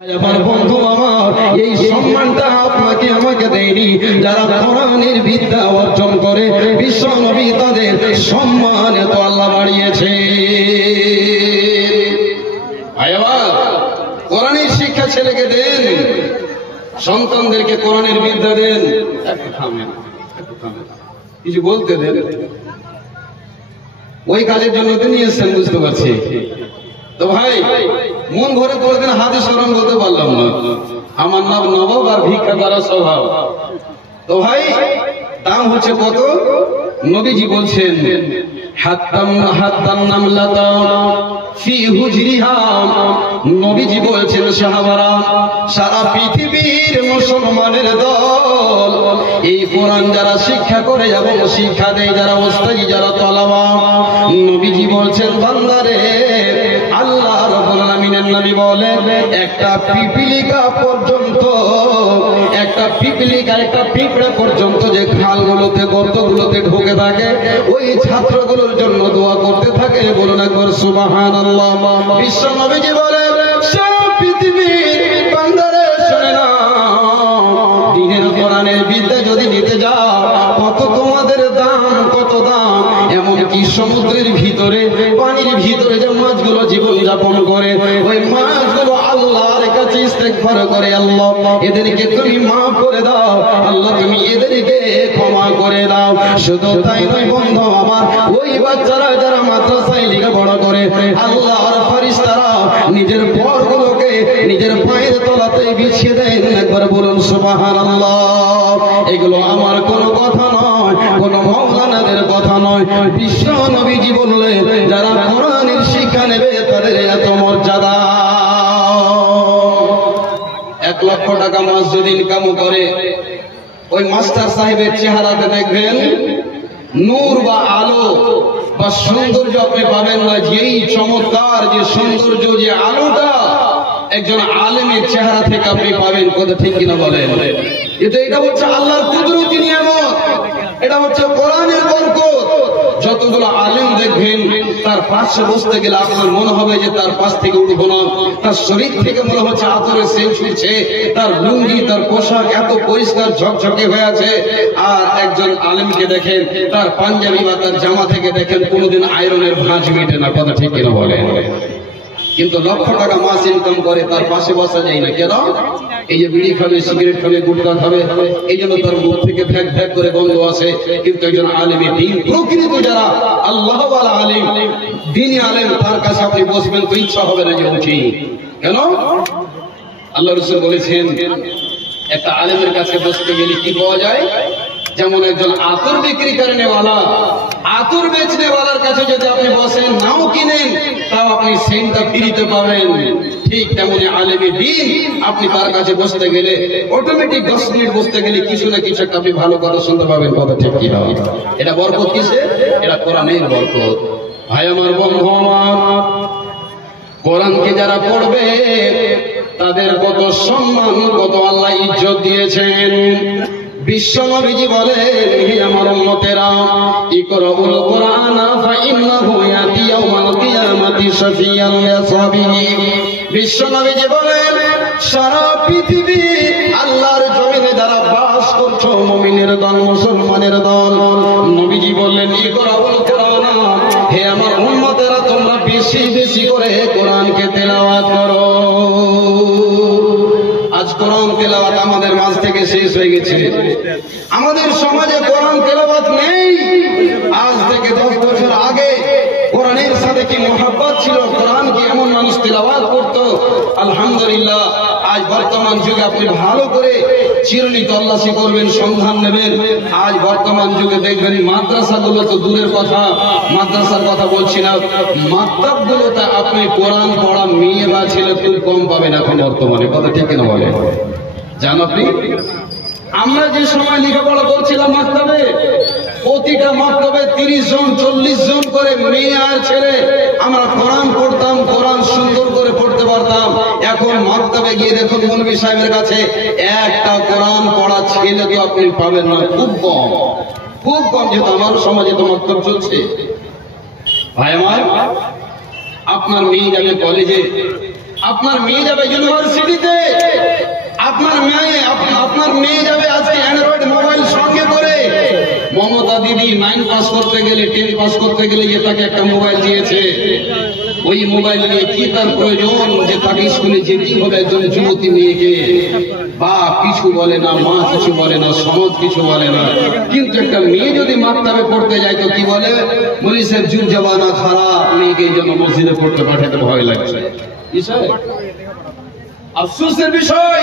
আমার বন্ধু আমার এই সম্মানটা আপনাকে আমাকে দেয়নি যারা কোরআনের বিদ্যা অর্জন করে বিশ্ব নবী তাদের সম্মান এত আল্লাহ বাড়িয়েছে। কোরআনের শিক্ষা ছেলেকে দেন, সন্তানদেরকে কোরআনের বিদ্যা দেন। একটু থামেন, কিছু বলতে দেন। ওই কাজের জন্য তো নিয়ে এসছেন, বুঝতে পারছি। তো ভাই মন ভরে কোনদিন হাদিস কোরআন বলতে পারলাম না, আমার নাম নবাব আর ভিক্ষা করা স্বভাব। তো ভাই দাম হচ্ছে কত? নবীজি বলছেন নবীজি বলছেন সাহাবারা, সারা পৃথিবীর মুসলমানের দল এই কোরআন যারা শিক্ষা করে এবং শিক্ষা দেয়, যারা ওস্তাদি, যারা তলাবা, নবীজি বলছেন বান্দারে আল্লাহ রাব্বুল আলামিনের নবী বলেন একটা পিপিলিকা পর্যন্ত, একটা পিপিলিকা, একটা পিঁপড়া পর্যন্ত যে খালগুলোতে গর্তগুলোতে ঢুকে থাকে ওই ছাত্রগুলোর জন্য দোয়া করতে থাকে। বলুন একবার সুবহানাল্লাহ। বিশ্ব নবীজি বলেন সারা পৃথিবীর বান্দারে শুনে না, দ্বীনের কোরআনের বিদ্যা যদি নিতে যাও কত তোমাদের দাম, কত দাম। এমনকি সমুদ্রের ভিতরে, পানির ভিতরে যে মাছগুলো জীবন যাপন করে ওই মাছগুলো আল্লাহর কাছে ইস্তেগফার করে, আল্লাহ এদেরকে তুমি মাফ করে দাও, আল্লাহ তুমি এদেরকে ক্ষমা করে দাও। শুধু তাই নয় বন্ধু আমার, ওই বাচ্চারা যারা মাদ্রাসায় লেখাপড়া করে আল্লাহর ফেরেশতারা নিজের পরগুলোকে নিজের পায়ের তলাতে বিছিয়ে দেন। একবার বলুন সুবহানাল্লাহ। এগুলো আমার কোনো কথা নয়, কোনো মাওলানাদের কথা নয়, বিশ্ব নবীজি বললেন যারা কোরআনের শিক্ষা নেবে তাদের এত মর্যাদা। 1 লক্ষ টাকা মাস যদি ইনকাম করে ওই মাস্টার সাহেবের চেহারাতে দেখবেন নূর বা আলো বা সৌন্দর্য আপনি পাবেন না। যেই চমৎকার, যে সৌন্দর্য, যে আলোটা একজন আলেমের চেহারা থেকে আপনি পাবেন। কথা ঠিক কিনা বলেন? এটা হচ্ছে আল্লাহর কুদরতি নিয়ামত, এটা হচ্ছে কোরআনের বরকত। যতগুলো আলেম দেখবেন তার পাশে বসতে গেলে আপনার মনে হবে যে তার পাশ থেকে উঠবো না, তার শরীর থেকে মনে হচ্ছে আতরে সেন্ট ছুটছে, তার লুঙ্গি, তার পোশাক এত পরিষ্কার ঝকঝকে হয়ে আছে। আর একজন আলেমকে দেখেন তার পাঞ্জাবি বা তার জামা থেকে দেখেন কোনোদিন আয়রনের ভাঁজ মেটে না। কথা ঠিক কিনা বলেন? কিন্তু লক্ষ টাকা মাস ইনকাম করে তার পাশে বসা যায় না। কেন? এই যে বিড়ি খাবে, সিগারেট খাবে, গুটখা খাবে, এই জন্য তার মুখ থেকে ভ্যাক ভ্যাক করে গন্ধ আসে। কিন্তু একজন আলেমে দ্বীন, প্রকৃত যারা আল্লাহ ওয়ালা আলেম, দ্বীনি আলেম, তার কাছে আপনি বসবেন তো ইচ্ছা হবে না যে উঠি। কেন? আল্লাহ রাসূল বলেছেন একটা আলেমের কাছে বসতে গেলে কি পাওয়া যায়? যেমন একজন আতর বিক্রি করেনেওয়ালা, আতর বেচনেওয়ালার কাছে যদি আপনি বসেন, নাও কিনেন, তাও আপনি সেন্টটা ফ্রিতে পাবেন। ঠিক তেমনি আলেমে দ্বীন, আপনি তার কাছে বসতে গেলে অটোমেটিক 10 মিনিট বসতে গেলে কিছু না কিছু একটা আপনি ভালো কথা শুনতে পাবেন। কথা ঠিক কি না? এটা বরকত কিসে? এটা কোরআনের বরকত। ভাই আমার, বন্ধু আমার, কোরআনকে যারা পড়বে তাদের কত সম্মান, কত আল্লাহ ইজ্জত দিয়েছেন। বিশ্ব নবীজি বলেন হে আমার উম্মতেরা, ইকরাউল কুরআনা ফাইন্নাহু ইয়াতি ইয়াউমাল কিয়ামাতি শাফিয়ান লিআসহাবিহি। বিশ্ব নবীজি বলেন সারা পৃথিবী আল্লাহর জমিনে যারা বাস করছো, মুমিনের দল, মুসলমানের দল, নবীজি বললেন ইকরাউল কুরআনা, হে আমার উম্মতেরা তোমরা বেশি বেশি করে কোরআনকে তেলাওয়াত করো। আজ কোরআন তেলাওয়াত আমাদের মাঝ থেকে শেষ হয়ে গেছে। আমাদের সমাজে কোরআন তেলাওয়াত নেই। আজ থেকে 10 বছর আগে কোরআনের সাথে কি মোহাব্বত ছিল, কোরআন কি এমন মানুষ তেলাওয়াত করতো। আলহামদুলিল্লাহ আজ বর্তমান যুগে আপনি ভালো করে চিরুনি তল্লাশি করবেন, সন্ধান নেবেন। আজ বর্তমান যুগে দেখবেন মাদ্রাসাগুলো তো দূরের কথা, মাদ্রাসার কথা বলছি না, মাকতাবগুলোতে আপনি কোরআন পড়া মেয়ে বা ছেলে খুব কম পাবেন এখন বর্তমানে। কথা ঠিক কিনা বলেন? জান আপনি, আমরা যে সময় লেখাপড়া করছিলাম মাকতাবে, প্রতিটা মাকতাবে 30 জন 40 জন করে মেয়ে আর ছেলে আমরা কোরআন পড়তাম, কোরআন সুন্দর করে পড়তে পারতাম। এখন মাকতাবে গিয়ে দেখুন মৌলভী সাহেবের কাছে একটা কোরআন পড়া ছেলে তো আপনি পাবেন না, খুব কম, খুব কম। যেহেতু আমার সমাজে তো মাকতাব চলছে। ভাই আমার, আপনার মেয়ে যাবে কলেজে, আপনার মেয়ে যাবে ইউনিভার্সিটিতে, পাস করতে গেলে যে তাকে একটা মোবাইল দিয়েছে, ওই মোবাইল নিয়ে কি তার প্রয়োজন যে তাকে স্কুলে যেতেই হবে একজন যুবতী মেয়েকে? বাপ কিছু বলে না, মা কিছু বলে না, সমাজ কিছু বলে না, কিন্তু একটা মেয়ে যদি মাকতাবে পড়তে যায় তো কি বলে? বলি স্যার যুগ জামানা খারাপ, মেয়েকে এই জন্য মসজিদে পড়তে পাঠাতে ভয় লাগছে। আফসোসের বিষয়,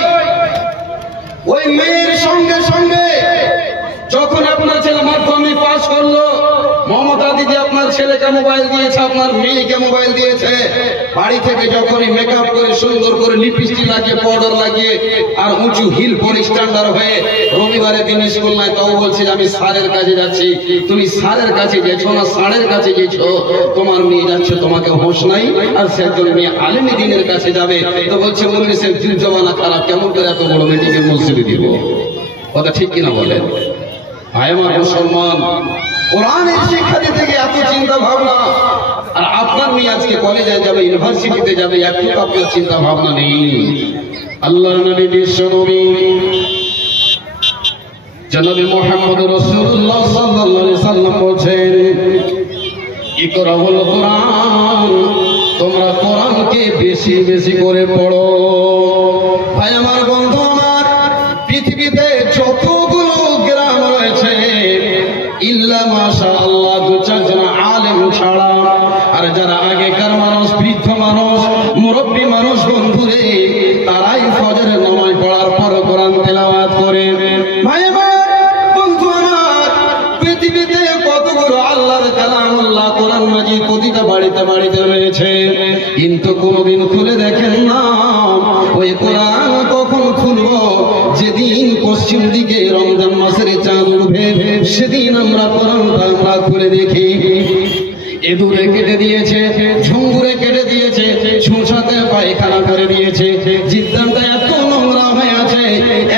ওই মেয়ের সঙ্গে সঙ্গে যখন আপনার ছেলে মাধ্যমিক পাস করলো, মমতা দিদি আপনার ছেলেকে মোবাইল দিয়েছে, আপনার মেয়েকে মোবাইল দিয়েছে, বাড়ি থেকে যখনই মেকআপ করে সুন্দর করে লিপস্টিক লাগিয়ে পাউডার লাগিয়ে আর উঁচু হিল পরে স্ট্যান্ডার্ড হয়ে রবিবারের দিন স্কুল নাই, তাও বলছে যে আমি স্যারের কাছে যাচ্ছি। তুমি স্যারের কাছে গেছো না স্যারের কাছে গেছো? তোমার মেয়ে যাচ্ছে, তোমাকে হোশ নাই, আর সে একজন মেয়ে আলেমী দ্বীনের কাছে যাবে, তো বলছে মনে সে যুগ জামানা খারাপ, কেমন করে এত বড় মেয়েটিকে মসজিদে দিব? কথা ঠিক কিনা বলেন? ভাই আমার মুসলমান, কোরআনের শিক্ষা দিতে গিয়ে এত চিন্তা ভাবনা, আর আপনার মেয়ে আজকে কলেজে যাবে, ইউনিভার্সিটিতে যাবে, একটু আপনার চিন্তা ভাবনা নেই। আল্লাহর নবী বিশ্বনবী জনাবে মুহাম্মদ রাসূলুল্লাহ সাল্লাল্লাহু আলাইহি সাল্লাম বলেন, ইকরাউল কোরআন, তোমরা কোরআনকে বেশি বেশি করে পড়ো। ভাই আমার, বন্ধু আমার, পৃথিবীতে যতগুলো গ্রাম রয়েছে ইল্লা মাশাআল্লাহ দু চারজন আলেম ছাড়া, আর যারা আগেকার মানুষ, বৃদ্ধ মানুষ, মুরব্বী মানুষ, বন্ধুরে, তারাই ফজরের নামাজ পড়ার পর কোরআন তেলাওয়াত করে। ভাই আমার, বন্ধু আমার, পৃথিবীতে কতগুলো আল্লাহর কালামুল্লাহ কোরআন মাজিদ প্রতিটা বাড়িতে বাড়িতে রয়েছে, কিন্তু কোনোদিন খুলে দেখেন না। ওই কোরআন কখন খুলবো? যেদিন পশ্চিম দিকে রমজান মাসের চাঁদ উঠবে, সেদিন আমরা কোরআনটা আমরা খুলে দেখি। এদুরে কেটে দিয়েছে, ঝুঙ্গুরে কেটে দিয়েছে, ছুঁচাতে পায়খানা করে দিয়েছে, জিদ্দানটা এত নোংরা হয়ে আছে।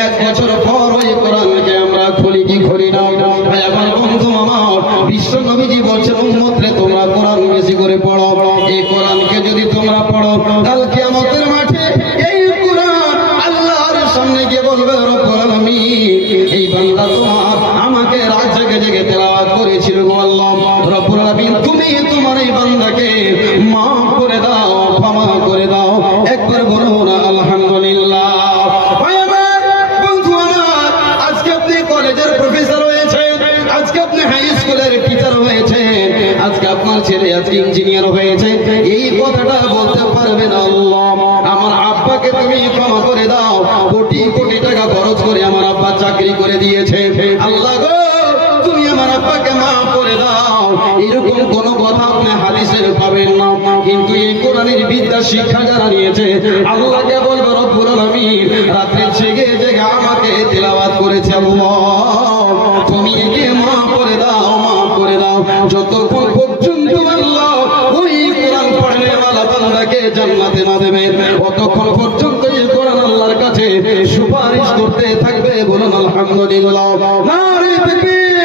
1 বছর পর ওই কোরআনকে আমরা খুলি কি খুলি না? ভাই আমার, বন্ধু আমার, বিশ্ব নবীজি বলছেন উম্মতরে তোমরা কোরআন বেশি করে পড়ো। এই কোরআনকে যদি তোমরা পড়ো, কাল কিয়ামতের মাঠে এই কোরআন আল্লাহর সামনে গিয়ে বলবে, রব্বুল আলামিন, এই বান্দা তোমার আমাকে রাত জেগে জেগে তেলাওয়াত করেছিল গো আল্লাহ, রব্বুল আলামিন তুমি তোমার এই বান্দাকে মাফ করে দাও, ক্ষমা করে দাও। একবার বলো না আলহামদুলিল্লাহ। ভাই আমার, বন্ধু আমার, আজকে আপনি কলেজের প্রফেসর হয়েছেন, আজকে আপনি হাই স্কুলের টিচার হয়েছেন, আজকে আপনার ছেলে আজকে ইঞ্জিনিয়ার হয়েছে, এই কথাটা বলতে পারবেন আল্লাহ আমার আব্বাকে তুমি ক্ষমা করে দাও, কোটি কোটি টাকা খরচ করে আমার আব্বা চাকরি করে দিয়েছে, আল্লাহ গো তুমি আমার আব্বাকে মাফ করে দাও। এরকম কোন কথা আপনি হাদিসে পাবেন না, কিন্তু এই কোরআনের বিদ্যা শিক্ষা যারা নিয়েছে, আল্লাহকে বলবে রব্বুল আলামিন রাতে জেগে জেগে আমাকে তেলাওয়াত করেছে, আল্লাহ তুমি একে মাফ করে দাও, মাফ করে দাও। যতক্ষণ পর্যন্ত আল্লাহ ওই কোরআন পড়নে ওয়ালা বান্দাকে জান্নাতে না দেবে, ততক্ষণ পর্যন্ত এই কোরআন আল্লাহর কাছে সুপারিশ করতে থাকবে। বলুন আলহামদুলিল্লাহ, নারে তাকবীর।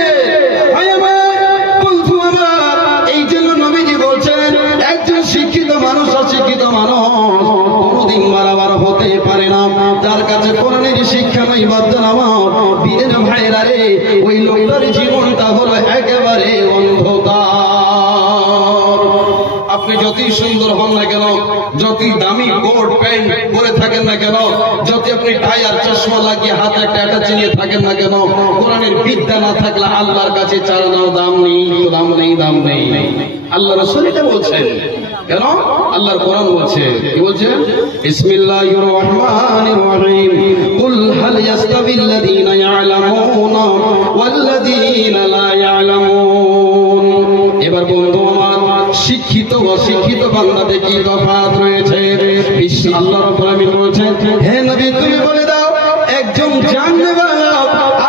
ভাই আমার, বন্ধু আমার, এই জন্য নবীজি বলছেন একজন শিক্ষিত মানুষ অশিক্ষিত মানুষ কোনদিন বারবার হতে পারে না। যার কাছে কোরআনের শিক্ষা নাই, বাচ্চারা আমার, বীরের ভাইরা রে, ওই লোকটার জীবনটা হলো একেবারে অন্ধকার। আপনি যতই সুন্দর হন না কেন, যতই দামি কোট প্যান্ট পরে থাকেন না কেন, যতই আপনি টাই আর চশমা লাগিয়ে হাতে একটা অ্যাটাচ নিয়ে থাকেন না কেন, কোরআনের বিদ্যা না থাকলে আল্লাহর কাছে চালানোর দাম নেই, দাম নেই, দাম নেই। আল্লাহ রাসূল এটা বলছেন, কেন? আল্লাহর কোরআন বলছে, কি বলছে? বিসমিল্লাহির রহমানির রহিম, কুল হাল ইয়াস্তাবিল্লাযীনা ইয়ালামুনা ওয়াল্লাযীনা লা ইয়ালামুন। এবার বন্ধু আমার, শিক্ষিত অশিক্ষিত বান্দাদের কি তফাৎ রয়েছে? আল্লাহ রাব্বুল আলামিন বলেছেন, হে নবী তুমি বলে দাও, একজন জাননেওয়ালা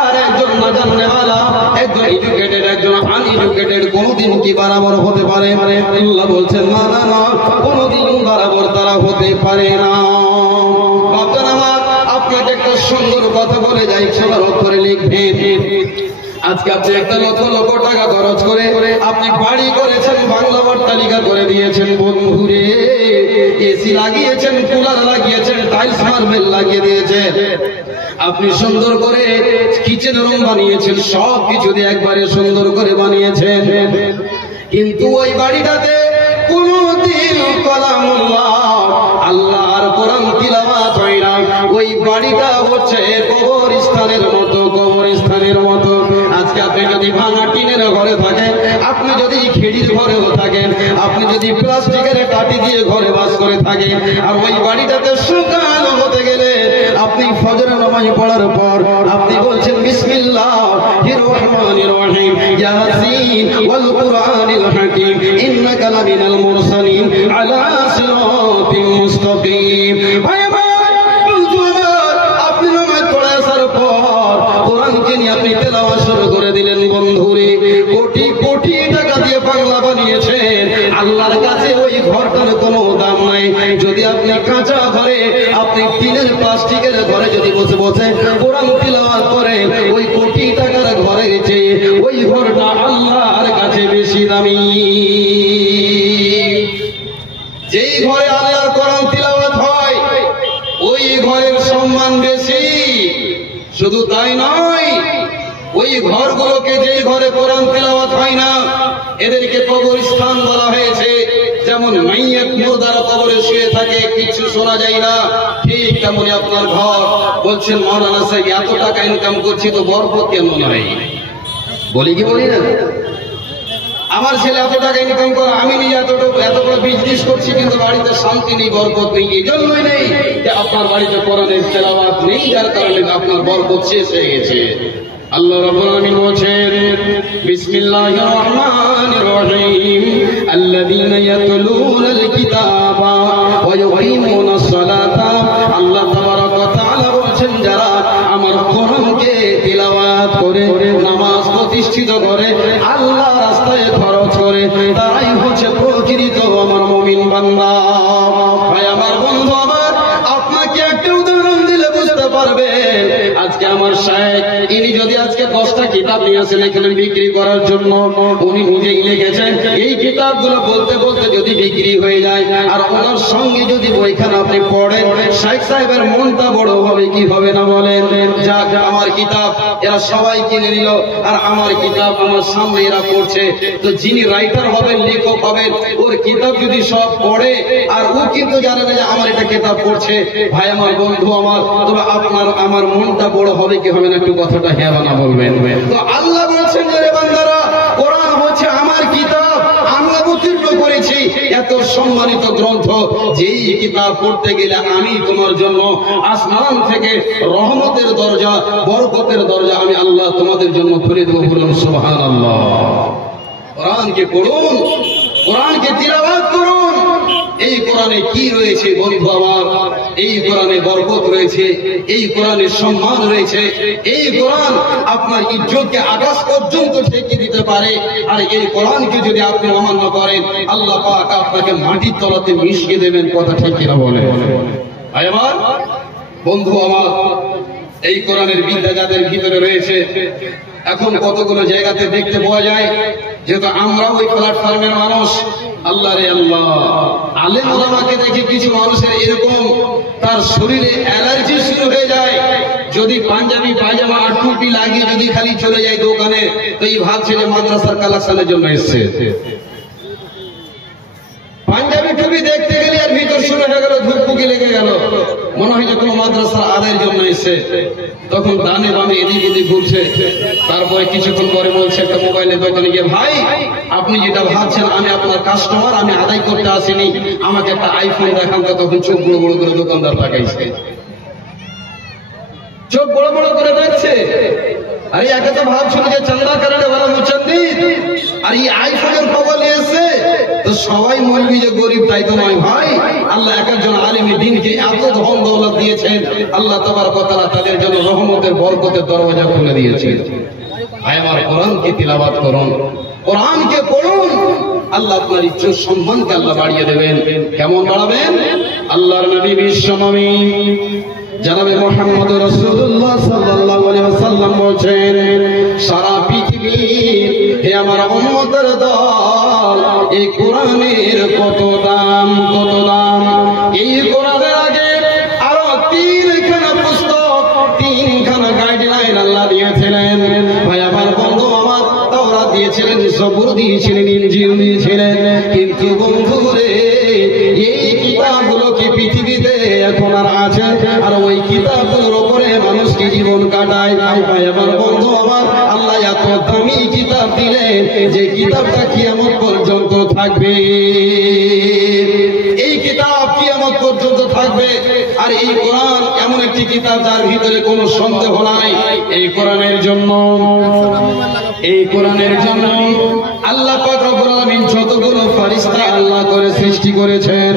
আর একজন না জাননেওয়ালা, একজন এডুকেটেড একজন আনএডুকেটেড কোনদিন কি বরাবর হতে পারে? আল্লাহ বলছেন না না না, কোনদিন বরাবর তারা হতে পারে না। বাপজান আমার, আপনাকে একটা সুন্দর কথা বলে যাই, সোনার অক্ষরে লিখবেন। আজকে আপনি একটা লক্ষ লক্ষ টাকা খরচ করে আপনি বাড়ি করেছেন, বাংলা অট্টালিকা করে দিয়েছেন, বন্ধুরে এসি লাগিয়েছেন, কুলার লাগিয়েছেন, টাইলস মার্বেল লাগিয়ে দিয়েছেন, আপনি সুন্দর করে কিচেন রুম বানিয়েছেন, সব কিছু দিয়ে একবারে সুন্দর করে বানিয়েছেন। কিন্তু ওই বাড়িটাতে কোনদিন কালামুল্লাহ আল্লাহর কোরআন তিলাওয়াত হয় না। ওই বাড়িটা হচ্ছে কবরস্থানের মতো, কবরস্থানের মতো। আজকে আপনি যদি ভাঙা টিনের ঘরে থাকেন, আপনি যদি খেড়ির ঘরেও থাকেন, আপনি যদি প্লাস্টিকের কাঠি দিয়ে ঘরে বাস করে থাকেন, আর ওই বাড়িটাতে সকাল হতে গেলে আপনি ফজরের নামাজ পড়ার পর আপনি বলছেন বিসমিল্লাহির রহমানির রহিম, ইয়াসিন ওয়াল কুরআনিল হাকীম, ইন্নাকা লামিনাল মুরসালিন আলা সিরাতিন মুস্তাকিম। আপনি নামাজ পড়ে আসার পর কোরআনকে নিয়ে আপনি তেলাওয়াত শুরু করে দিলেন। বন্ধুরে, কোটি কোটি টাকা দিয়ে বাংলা বানিয়েছেন, আল্লাহর কাছে ওই ঘরটার কোনো দাম নাই। যদি আপনি কাঁচা ঘরে, আপনি টিনের প্লাস্টিকের ঘরে যদি বসে বসে কোরআন তিলাওয়াত করেন, ওই কোটি টাকার ঘরের চেয়ে ওই ঘরটা আল্লাহর কাছে বেশি দামি। যেই ঘরে আল্লাহর কোরআন তিলাওয়াত হয় ওই ঘরের সম্মান বেশি। শুধু তাই নয়, ওই ঘরগুলোকে যেই ঘরে কোরআন তিলাওয়াত হয় না এদেরকে কবরস্থান বলা হয়েছে। যেমন মাইয়াত মুর্দার কবরে শুয়ে থাকে, কিছু শোনা যায় না, ঠিক তেমনি আপনার ঘর। বলছেন মাওলানা সাহেব এত টাকা ইনকাম করছি তো বরকত কেমন হয়? বলি কি বলি না? আমার ছেলে এত টাকা ইনকাম করে, আমি নিজে এত বড় বিজনেস করছি, কিন্তু বাড়িতে শান্তি নেই, বরকত নেই। এই জন্যই নেই যে আপনার বাড়িতে কোরআনের তেলাওয়াত নেই, যার কারণে আপনার বরকত শেষ হয়ে গেছে। আল্লাহ রাব্বুল আলামিন বলেন বিসমিল্লাহির রহমানির রহিম, আল্লাযীনা ইয়াতলুনাল কিতাবা ওয়া ইউকিমুনাস সালাতা। আল্লাহ তাবারাক ওয়া তাআলা বলেন যারা আমার কোরআনকে তিলাওয়াত করে, নামাজ প্রতিষ্ঠিত করে, আল্লাহ রাস্তায় খরচ করে, তারাই হচ্ছে প্রকৃত আমার মুমিন বান্দা। ভাই আমার, বন্ধু আমার, আপনাকে একটা উদাহরণ দিলে বুঝতে পারবেন। আজকে আমার শায়েখ ইনি যদি আজকে 10টা কিতাব নিয়ে আসেন এখানে বিক্রি করার জন্য, উনি নিজেই লিখেছেন, এই কিতাবগুলো বলতে বলতে যদি বিক্রি হয়ে যায় আর ওনার সঙ্গে যদি বইখানা আপনি পড়েন, শায়েখ সাহেবের মনটা বড় হবে কি হবে না বলেন? যাক, আমার কিতাব এরা সবাই কিনে নিল, আর আমার কিতাব আমার সামনে এরা পড়ছে, তো যিনি রাইটার হবেন, লেখক হবেন, ওর কিতাব যদি সব পড়ে আর ও কিন্তু জানে না যে আমার এটা কিতাব পড়ছে, ভাই আমার, বন্ধু আমার, তবে আপনার আমার মনটা বড় হবে কি হবে না? একটু কথাটা হ্যাঁ না বলবেন? তো আল্লাহ বলছেন যে বান্দারা, কোরআন হচ্ছে আমার কিতাব, আমি অবতীর্ণ করেছি, এত সম্মানিত গ্রন্থ, যেই কিতাব পড়তে গেলে আমি তোমার জন্য আসমান থেকে রহমতের দরজা, বরকতের দরজা আমি আল্লাহ তোমাদের জন্য খুলে দেবো। বলুন সুবহানাল্লাহ। কোরআনকে পড়ুন, কোরআনকে তিলাওয়াত করুন। এই কোরআনে কি রয়েছে বন্ধু আমার? এই কোরআনে বরকত রয়েছে, এই কোরআনে সম্মান রয়েছে, এই কোরআন আপনার ইজ্জতকে আকাশ পর্যন্ত ঠেকিয়ে দিতে পারে। আর এই কোরআনকে যদি আপনি অমান্য করেন, আল্লাহ পাক আপনাকে মাটির তলাতে মিশিয়ে দেবেন। কথা ঠিক কিনা বলেন? ভাই আমার, বন্ধু আমার, এই কোরআনের বিদ্যা যাদের ভিতরে রয়েছে, এখন কতগুলো জায়গাতে দেখতে পাওয়া যায়, যেহেতু আমরা ওই প্ল্যাটফর্মের মানুষ, আল্লাহ রে আল্লাহ, আলেম ওলামাকে দেখে কিছু মানুষের এরকম তার শরীরে অ্যালার্জি শুরু হয়ে যায়। যদি পাঞ্জাবি পায়জামা আর টুপি লাগিয়ে যদি খালি চলে যায় দোকানে, তো এই ভাবছে যে মাদ্রাসার কালেকশনের জন্য এসছে। পাঞ্জাবি টুপি দেখতে গেলে আর ভিতর শুরু হয়ে গেল, ধূপপুকি লেগে গেল, মনে হয় যে কোনো মাদ্রাসার আদায়ের জন্য এসছে। তখন ডানে বামে এদিক এদিক ঘুরছে। তারপরে কিছুক্ষণ পরে বলছে একটা মোবাইলের দোকানে গিয়ে, ভাই আপনি যেটা ভাবছেন আমি আপনার কাস্টমার, আমি আদায় করতে আসিনি, আমাকে একটা আইফোন দেখান। তখন চোখ বড় বড় করে দোকানদার তাকাইছে, চোখ বড় বড় করে দেখছে। আরে একে তো ভাবছিল যে চান্দা কারণে ভালো মুচন্দি, আর এই আইফোনের খবর এসে তো সবাই মৌলবি যে গরিব, তাই তো নয় ভাই। আল্লাহ এক একজন আলেমে দ্বীনকে এত ধন দৌলত দিয়েছেন, আল্লাহ তাবারক ওয়া তাআলা তাদের জন্য রহমতের বরকতের দরওয়াজা খুলে দিয়েছেন। ভাই আমার, কোরআনকে তিলাওয়াত করুন, কোরআনকে পড়ুন, আল্লাহ আপনার ইজ্জত সম্মানকে আল্লাহ বাড়িয়ে দেবেন। কেমন বাড়াবেন? আল্লাহর নবী বিশ্বনবী জনাবে মুহাম্মদ রাসূলুল্লাহ সাল্লাল্লাহু আলাইহি ওয়াসাল্লাম বলেন, সারা পৃথিবীর হে আমার উম্মতের দল, এই কোরআনের কত দাম, কত দাম। এই কোরআনের আগে আরো 3খানা পুস্তক, 3খানা গাইডলাইন আল্লাহ দিয়েছিলেন। ভাই আমার, বন্ধু আমার, তাওরাত দিয়েছিলেন, জবর দিয়েছিলেন, ইনজিল দিয়েছিলেন। কিন্তু বন্ধুরে এই কিতাবগুলো কি পৃথিবীতে এখন আর আছে? আর ওই কিতাবগুলোর উপরে মানুষ কি জীবন কাটায়? আমার বন্ধু আমার, আল্লাহ এত দামি কিতাব দিলেন যে কিতাবটা কিয়ামত পর্যন্ত থাকবে। এই কিতাব কিয়ামত পর্যন্ত থাকবে। আর এই কোরআন এমন একটি কিতাব যার ভিতরে কোনো সন্দেহ নাই। এই কোরআনের জন্য আল্লাহ পাক রব্বুল আলামিন যতগুলো ফেরেশতা আল্লাহ করে সৃষ্টি করেছেন,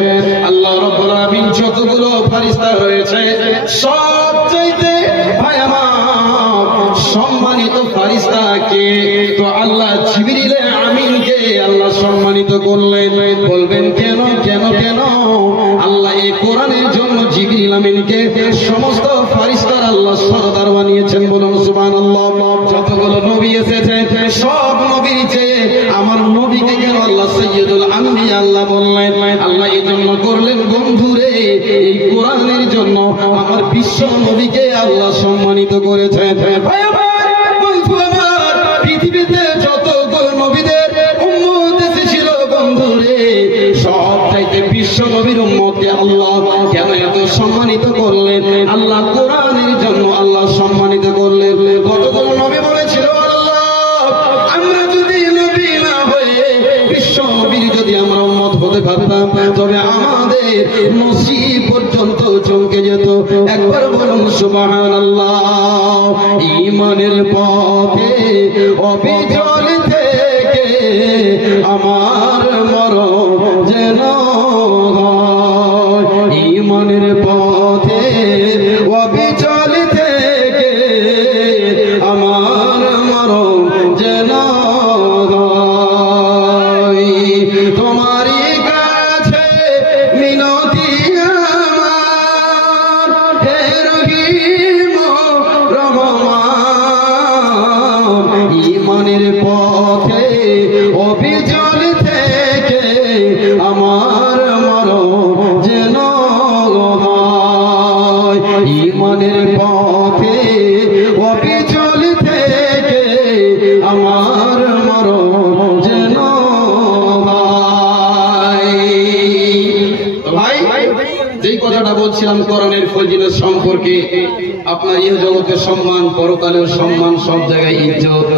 আল্লাহ রব্বুল আলামিন যতগুলো ফেরেশতা রয়েছে সবচাইতে ভাই আমার সম্মানিত ফেরেশতা কে? তো আল্লাহ জিবরিল আমিনকে আল্লাহ সম্মানিত করলেন। বলবেন কেন কেন কেন? আল্লাহ এই কোরআনের জন্য জিবরিল আমিনকে সমস্ত ফেরেশতার আল্লাহ সরদার বানিয়েছেন। বলুন সুবহানাল্লাহ। যতগুলো নবী এসেছে সব নবীর চেয়ে আমার নবীকে কেন আল্লাহ সাইয়্যিদুল আম্বিয়া আল্লাহ বললেন? আল্লাহ এই জন্য করলেন বন্ধুরে, এই কোরআনের জন্য আমার বিশ্ব নবীকে আল্লাহ সম্মানিত করেছেন। ভাই আমার, বন্ধু আমার, পৃথিবীতে যতগুলো নবীদের উম্মত এসেছিল বন্ধুরে, সব চাইতে বিশ্ব নবীর উম্মতকে আল্লাহ কেন এত সম্মানিত করলেন? আল্লাহ কোরআনের জন্য আল্লাহ সম্মানিত করলেন। কতগুলো নবী বলেছিল আল্লাহ আমরা যদি নবী না হয়ে বিশ্ব নবীর যদি আমরা উম্মত হতে পারতাম তবে আমাদের নসিব পর্যন্ত চমকে যেত। একবার বলুন সুবহানাল্লাহ। ঈমানের পথে অবিচল থেকে আমার মরণ যেন ঈমানের পথে অবিচল থেকে আমার মরণ যেন তোমারই কাছে মিনতি আমার, হে রহিম রহমান। ঈমানের পথে অবিচল থেকে আমার মরণ যেন হয়। ঈমানের পথে অবিচল থেকে আমার মরণ যেন হয়। ভাই, যেই কথাটা বলছিলাম কোরআনের ফজিলত সম্পর্কে, আপনার ইহ জগতের সম্মান, পরকালেও সম্মান, সব জায়গায় ইজ্জত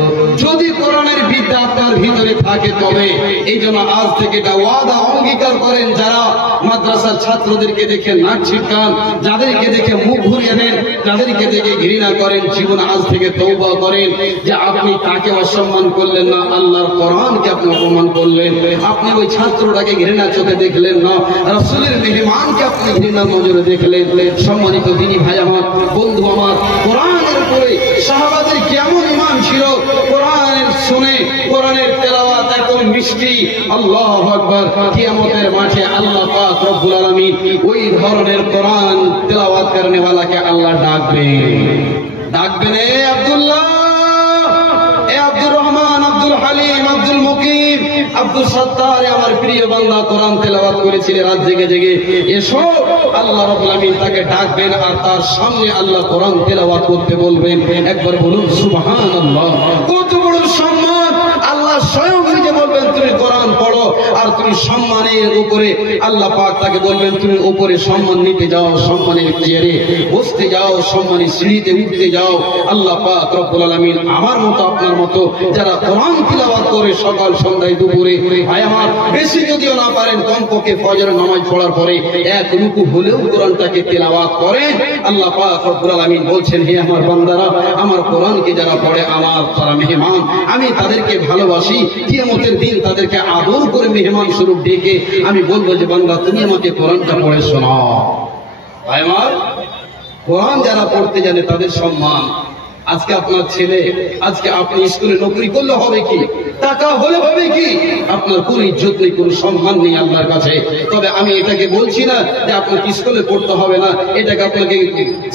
যদি কোরআনের বিদ্যা আপনার ভিতরে থাকে তবে। এই জন্য আজ থেকে এটা ওয়াদা অঙ্গীকার করেন, যারা মাদ্রাসার ছাত্রদেরকে দেখে নাক ছিটকান, যাদেরকে দেখে মুখ ঘুরিয়ে দেন, যাদেরকে দেখে ঘৃণা করেন, জীবন আজ থেকে তওবা করেন যে আপনি তাকে অসম্মান করলেন না, আল্লাহর কোরআনকে আপনি অপমান করলেন। আপনি ওই ছাত্রটাকে ঘৃণা চোখে দেখলেন না, রাসূলের মেহমানকে আপনি ঘৃণা নজরে দেখলেন। সম্মানিত দিনী ভাই আমার, বন্ধু আমার, কোরআনের উপরে সাহাবাদের কেমন ঈমান ছিল! কোরআনের শুনে কোরআনের তেলাওয়াত এত মিষ্টি, আল্লাহু আকবার। কিয়ামতের মাঠে আল্লাহ পাক রব্বুল আলামিন ওই ধরনের কোরআন তেলাওয়াত করনেওয়ালাকে আল্লাহ ডাকবেন, এ আব্দুল্লাহ, এ আব্দুর রহমান, আব্দুল হালিম, আব্দুল মুকিম, আব্দুল সত্তার, আমার প্রিয় বান্দা কোরআন তেলাওয়াত করেছিল রাত জেগে জেগে, এসো। আল্লাহ রাব্বুল আমিন তাকে ডাকবেন আর তার সামনে আল্লাহ কোরআন তেলাওয়াত করতে বলবেন। একবার বলুন সুবহানাল্লাহ। কত বড় সম্মান! আল্লাহ স্বয়ং নিজে বলবেন তুমি কোরআন পড়ো, আর তুমি সম্মানের উপরে আল্লাহ পাক তাকে বলবেন তুমি উপরে সম্মান নিতে যাও, সম্মানের চেয়ারে বসতে যাও, সম্মানের সিঁড়িতে উঠতে যাও। আল্লাহ পাক রব্বুল আলামিন আমার মতো আপনার মতো যারা কোরআন তিলাওয়াত করে সকাল সন্ধ্যায় দুপুরে, ভাই আমার, বেশি যদিও না পারেন কমপক্ষে ফজরের নামাজ পড়ার পরে এক রুকু হলেও কোরআনটাকে তেলাওয়াত করেন। আল্লাহ পাক রব্বুল আলামিন বলছেন হে আমার বান্দারা, আমার কোরআনকে যারা পড়ে আমার তারা মেহমান, আমি তাদেরকে ভালোবাসি। কিয়ামতের দিন তাদেরকে আদর করে মেহমান স্বরূপ ডেকে আমি বলবো যে বান্দা তুমি আমাকে কোরআনটা পড়ে শোনাও। ভাই আমার, কোরআন যারা পড়তে জানে তাদের সম্মান। আজকে আপনার ছেলে, আজকে আপনি স্কুলে নকরি করলে হবে কি, টাকা হলে হবে কি, আপনার কোনো ইজ্জত নেই, কোনো সম্মান নেই আল্লাহর কাছে। তবে আমি এটাকে বলছি না যে আপনাকে স্কুলে পড়তে হবে না, এটাকে আপনাকে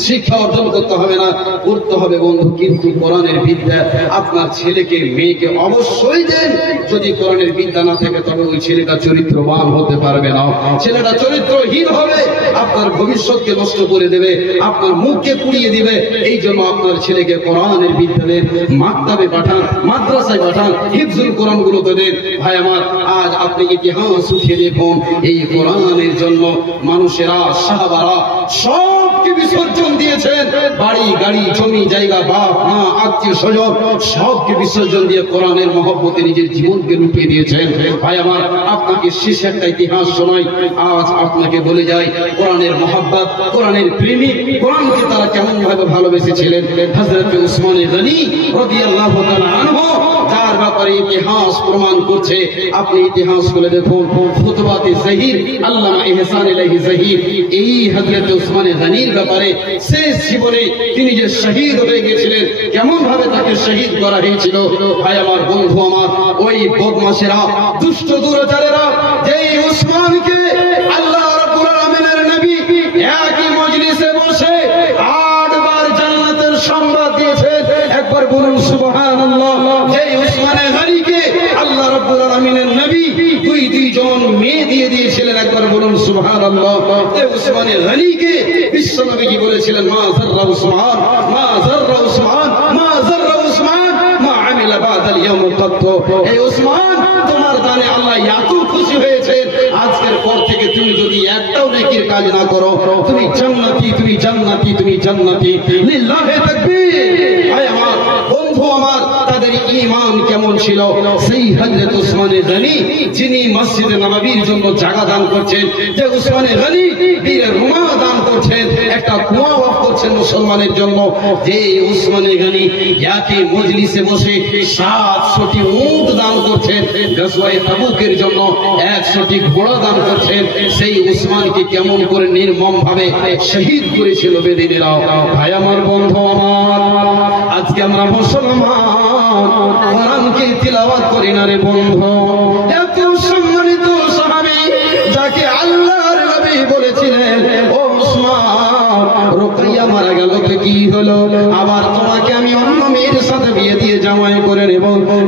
শিক্ষা অর্জন করতে হবে না, করতে হবে বন্ধু, কিন্তু কোরআনের বিদ্যা আপনার ছেলেকে মেয়েকে অবশ্যই দেন। যদি কোরআনের বিদ্যা না থাকে তবে ওই ছেলেটা চরিত্রবান হতে পারবে না, ছেলেটা চরিত্রহীন হবে, আপনার ভবিষ্যৎকে নষ্ট করে দেবে, আপনার মুখকে পুড়িয়ে দিবে। এই জন্য আপনার ছেলেকে কোরআনের বিদ্যালয়ের মাকতাবে পাঠান, মাদ্রাসায় পাঠান, হিফজুল কোরআন গুলোতে দেন। ভাই আমার, আজ আপনি ইতিহাস উঠিয়ে দেখুন, এই কোরআনের জন্য মানুষেরা, সাহাবারা সবকে বিসর্জন দিয়েছেন। বাড়ি গাড়ি, জমি জায়গা, বাপ মা, আত্মীয় স্বজন সবকে বিসর্জন দিয়ে কোরআনের মহব্বতে নিজের জীবনকে লুটিয়ে দিয়েছেন। ভাই আমার, আপনাকে শেষ একটা ইতিহাস শোনাই। আজ আপনাকে বলে যাই, কোরআনের মহব্বত, কোরআনের প্রেমিক, কোরআনকে তারা কেমন ভাবে ভালোবেসেছিলেন। হযরত উসমান গনি রাদিয়াল্লাহু তাআলা আনহু, যার ব্যাপারে ইতিহাস প্রমাণ করছে। আপনি ইতিহাস খুলে দেখুন, ফুতওয়াতে জহির, আল্লামা ইহসান ইলাহি জহির, এই হযরত উসমান গনির ব্যাপারে শেষ জীবনে তিনি যে শহীদ হয়ে গেছিলেন, কেমন ভাবে তাকে শহীদ করা হয়েছিল। ভাই আমার, বন্ধু আমার, ওই বদমাশেরা, দুষ্ট দুরাচারেরা যেই উসমানকে আল্লাহ রাব্বুল আলামিনের নবী একই মজলিসে বসে 8 বার জান্নাতের সংবাদ দিয়েছেন, একবার বলুন সুবহানাল্লাহ। যেই উসমান গনিকে আল্লাহ রাব্বুল আলামিনের নবী দুইজন মেয়ে দিয়ে দিয়েছিলেন, একবার বলুন সুবহানাল্লাহ। এই উসমান গনিকে বিশ্ব নবী বলেছিলেন, মা যাররা উসমান, মা যাররা উসমান, মা যাররা উসমান, মা আমিলা বাদাল ইয়াউম কত। এই উসমান, তোমার দানে আল্লাহ এত খুশি হয়েছে, আজকের পর থেকে তুমি যদি একটাও নেকির কাজ না করো, তুমি জান্নাতি, তুমি জান্নাতি, তুমি জান্নাতি। লিল্লাহি তাকবীর। ভাই আমার, বন্ধু আমার, তাদের ঈমান কেমন ছিল? সেই হযরত উসমান গনি, যিনি মসজিদে নববীর জন্য জায়গা দান করছেন, যে উসমান গনি বীর রুমা দান করছেন, একটা কুয়া ওয়াকফ করছেন মুসলমানের জন্য, যে উসমান গনি একই মজলিসে বসে 700টি উট দান করছেন, গজওয়ায়ে তাবুকের জন্য 100টি ঘোড়া দান করছেন। সেই উসমানকে কেমন করে নির্মম ভাবে শহীদ করেছিল বেদিনেরা। ভাই আমার, বন্ধু আমার, আজকে আমরা মুসলমান কোরআনকে তিলাওয়াত করি না রে বন্ধু। এত সম্মানিত সাহাবী, যাকে আল্লাহর নবী বলেছিলেন, ও উসমান, রুকাইয়া মারা গেল তো কি হলো, আবার তোমাকে আমি অন্য মেয়ের সাথে বিয়ে দিয়ে জামাই করে নেব।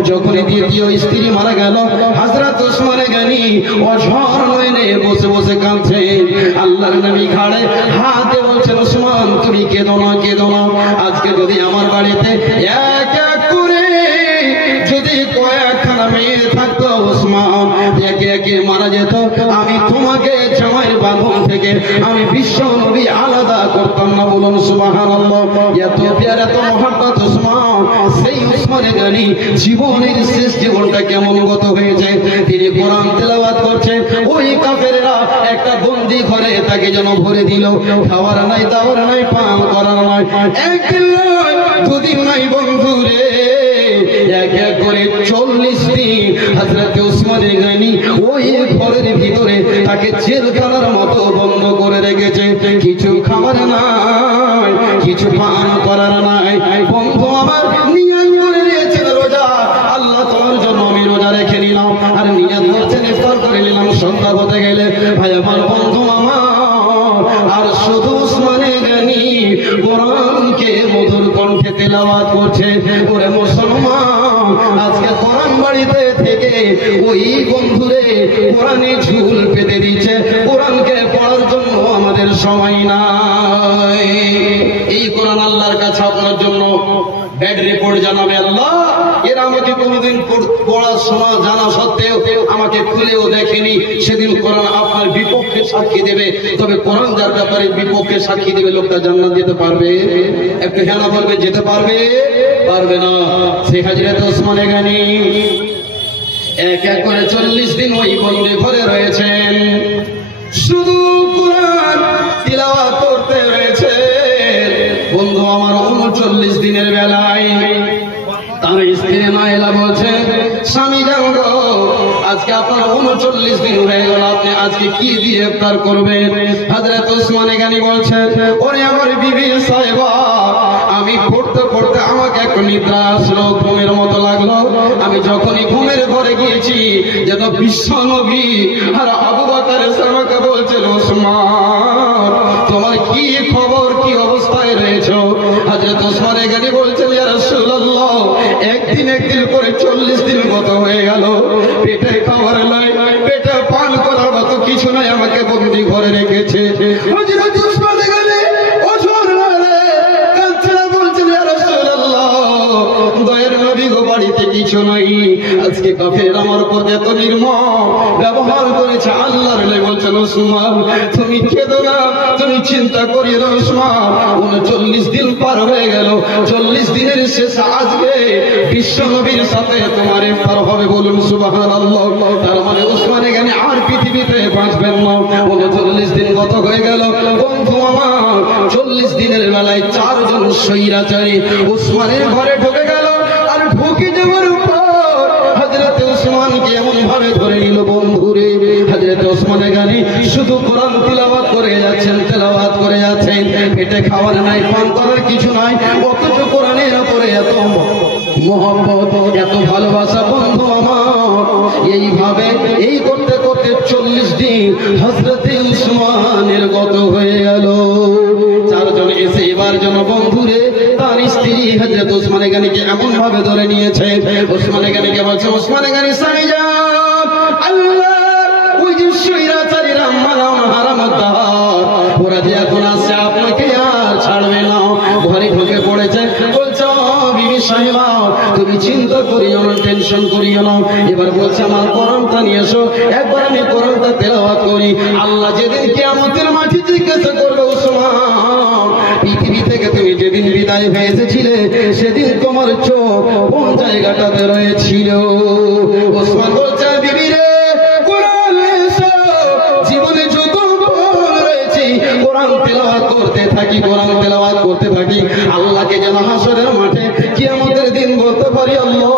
যখন দ্বিতীয় স্ত্রী মারা গেল, হযরত উসমান গনি অঝর নয়নে বসে বসে কাঁদছে। আল্লাহর নবী ঘাড়ে হাতে বলছেন, উসমান তুমি কেঁদো না, কেঁদো না। আজকে যদি আমার বাড়িতে এক এক করে যদি কয়েকখানা মেয়ে থাকতো, উসমান একে একে মারা যেত, আমি তোমাকে জামাইয়ের বাঁধন থেকে আমি বিশ্ব নবী আলাদা করতাম না। বলুন সুবহানাল্লাহ। এত প্যার, এত মহব্বত উসমান। সেই উসমান গনি জীবনের শেষ জীবনটা কেমন গত হয়েছে, তিনি কোরআন তেলাওয়াত করছেন। ওই কাফেররা একটা বন্দি ঘরে তাকে যেন ভরে দিল, খাওয়ার নাই, দাওয়ার নাই, পান করার নাই, একদিন নয়, দুদিন নাই বন্ধু রে, এক এক করে 40 দিন হযরত উসমান গনি ওই ঘরের ভিতরে তাকে জেলখানার মতো বন্ধ করে রেখেছে। কিছু খাবার নাই, কিছু পান করার নাই। বন্ধু আমার, নিয়ত করে নিয়েছেন রোজা, আল্লাহ তোমার জন্য আমি রোজা রেখে নিলাম, আর নিয়ত করছেন ইফতার করে নিলাম সন্ধ্যা হতে গেলে। ভাই আমার, বন্ধু আমার, আর শুধু উসমান গনি কোরআনকে মধুর কণ্ঠে তেলাওয়াত করছে। ওরে মুসলমান, আজকে কোরআন বাড়িতে থেকে ওই বন্ধুরে কোরআনে ঝুল পেতে দিচ্ছে, কোরআনকে পড়ার জন্য আমাদের সময় নাই। এই কোরআন আল্লাহর কাছে আপনার জন্য ব্যাড রিপোর্ট জানাবে। আল্লাহ, এরা আমাকে কোনোদিন পড়াশোনা জানা সত্ত্বেও আমাকে খুলেও দেখেনি, সেদিন কোরআন আপনার বিপক্ষে সাক্ষী দেবে। তবে কোরআন যার ব্যাপারে বিপক্ষে সাক্ষী দেবে, লোকটা জান্নাত যেতে পারবে? একটু হেনা বলবে, যেতে পারবে? পারবে না। সেই হযরত উসমান গনি এক এক করে 40 দিন ওই বন্দি ঘরে রয়েছেন, শুধু কোরআন তিলাওয়াত করতে রয়েছে। বন্ধু আমার, 39 দিনের বেলায় তার স্ত্রী নাইলা বলছে, স্বামী জানো, আজকে আপনার 39 দিন হয়ে গেল, আপনি আজকে কি দিয়ে ইফতার করবেন? হযরত উসমান গনি বলছেন, ওরে আমার বিবি সাহেবা, আমি পড়তে পড়তে আমাকে এক নিদ্রা আসলো, ঘুমের মতো লাগলো। আমি যখনই ঘুমের ঘরে গিয়েছি, যেন বিশ্ব নবী আর আবু বকর আমাকে বলছেন, উসমান তোমার কি খবর, কি অবস্থায় রয়েছো? হযরত উসমান গনি বলছেন, ইয়া রাসূলুল্লাহ, একদিন করে 40 দিন গত হয়ে গেল, পেটে খাবার নাই, পেটে পান করার মতো কিছু নাই, আমাকে বন্দি ঘরে রেখেছে। হযরত উসমান গনি ওঝর নাড়ে কাঁদছে, বলছেন, ইয়া রাসূলুল্লাহ, আজকে কাফের আমার উপর এত নির্মম ব্যবহার করেছে। আল্লাহর নবী বলছেন ওসমান তুমি কেঁদো না, তুমি চিন্তা করিও না ওসমান। 39 দিন পার হয়ে গেল, 40 দিনের শেষে আজকে বিশ্ব নবীর সাথে তোমার ইফতার হবে, বলুন সুবহানাল্লাহ। তার মানে ওসমান এখানে আর পৃথিবীতে বাঁচবেন না। 39 দিন গত হয়ে গেল বন্ধু আমার। 40 দিনের বেলায় 4 জন স্বৈরাচারী ওসমানের ঘরে ঢুকে গেল। আর ঢুকে যাওয়ার উপর হযরত ওসমানকে এমন ভাবে ধরে নিল বন্ধুরে। হযরত ওসমান এখানে শুধু কোরআন তিলাওয়াত করে যাচ্ছেন, তেলাওয়াত করে যাচ্ছেন, পেটে খাবার নাই, পান করার কিছু নাই, অথচ কোরআনের উপরে এত মোহাম্মত, এত ভালোবাসা বন্ধু আমার। এইভাবে এই করতে করতে 40 দিন হযরত ওসমানের গত হয়ে গেল। 4 জন এসে এবার যেন বন্ধুরে তার স্ত্রী হযরত ওসমান গানিকে এমন ভাবে ধরে নিয়েছে। ওসমান গানিকে বলছে ওসমান গানি সাইজান আল্লাহ ওই যে স্বৈরাচারীরা মালাম হারামদার ওরা যে এখন আসছে আপনাকে আর ছাড়বে না। ঘরে ঢুকে পড়েছে, বলছে বিবি সাহেবা তুমি চিন্তা করিও না, টেনশন করিও না। এবার বলছে আমার কোরআনটা নিয়ে এসো, একবার আমি কোরআনটা তেলাওয়াত করি। আল্লাহ যেদিন কিয়ামতের মাঠে জিজ্ঞাসা করবে ওসমান পৃথিবী থেকে তুমি যেদিন বিদায় হয়ে এসেছিলে সেদিন তোমার চোখ কোন জায়গাটাতে রয়েছিল? ওসমান বলছে বিবি রে কোরআন এসো, জীবনে যত ভুল রয়েছে কোরআন তেলাওয়াত করতে থাকি, কোরআন তেলাওয়াত করতে থাকি। আল্লাহকে যেন হাসরের মাঠে কিয়ামতের দিন বলতে পারি আল্লাহ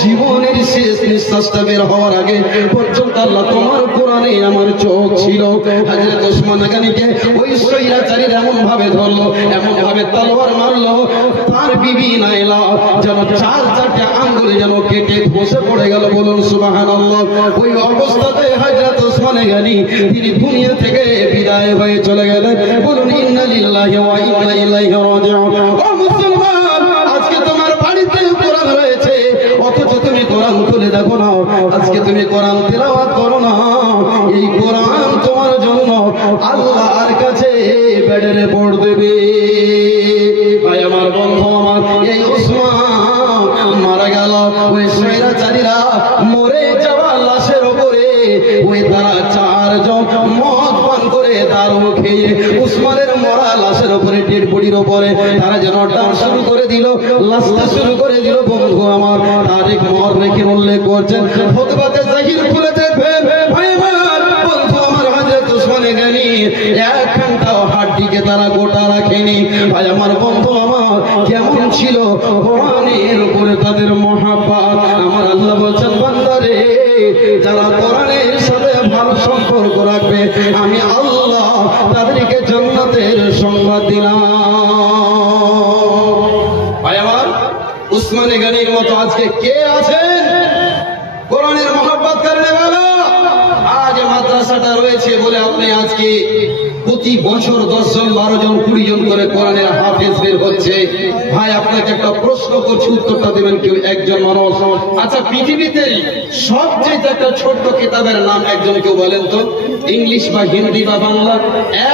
জীবনের শেষ নিঃশ্বাসটা বের হওয়ার আগে পর্যন্ত আল্লাহ তোমার কোরআনে আমার চোখ ছিল। হযরত ওসমান গানিকে ওই স্বৈরাচারীরা এমন ভাবে ধরলো, এমন ভাবে তলোয়ার মারলো, তার বিবি নাইলা যেন 4-4টে আঙ্গুল যেন কেটে বসে পড়ে গেল, বলুন সুবহানাল্লাহ। ওই অবস্থাতে হযরত ওসমান গানি তিনি দুনিয়া থেকে বিদায় হয়ে চলে গেলেন, বলুন ইন্না লিল্লাহি ওয়া ইন্না ইলাইহি রাজিউন। ও মুসলমান আজকে তোমার বাড়িতে কোরআন রয়েছে অথচ তুমি কোরআন খুলে দেখো না, আজকে তুমি কোরআন তেলাওয়াত করো না। এই কোরআন তোমার জন্য আল্লাহর কাছে বেডেরে পড় দেবে। ভাই আমার বন্ধু আমার, এই ওসমান মারা গেল ওই স্বৈরাচারীরা মরে যাওয়া লাশের উপরে ওই তারা 4 জন মদ পান করে দারু খেয়ে ওসমানের মরা লাশের উপরে ডেড বডির উপরে তারা যেন ডান্স শুরু করে দিল, লাশটা শুরু করে দিল। বন্ধু আমার তারিখ মর রেখে উল্লেখ করছেন খুতবাতে জাহির খুলে দেখবেন ভাই আমার বন্ধু আমার হযরত ওসমান গানি 1 ঘন্টাও হাড্ডিকে তারা গোটা রাখেনি। ভাই আমার বন্ধু আমার কেমন ছিল কোরআনের উপরে তাদের মহাব্বত। আমার আল্লাহ বলছেন বান্দারে যারা কোরআনের সাথে ভালো সম্পর্ক রাখবে আমি আল্লাহ তাদেরকে জান্নাতের সংবাদ দিলাম। ভাই আমার উসমান গানির মতো আজকে কে আছেন কোরআনের মহব্বত করনে वाला? আজ মাদ্রাসাটা রয়েছে বলে আপনি আজকে প্রতি বছর 10 জন 12 জন 20 জন করে কোরআনের হাফেজ বের হচ্ছে। ভাই আপনাকে একটা প্রশ্ন করছি, উত্তরটা দেবেন কেউ একজন মানুষ। আচ্ছা পৃথিবীতে সবচেয়ে একটা ছোট্ট কিতাবের নাম একজন কেউ বলেন তো, ইংলিশ বা হিন্দি বা বাংলা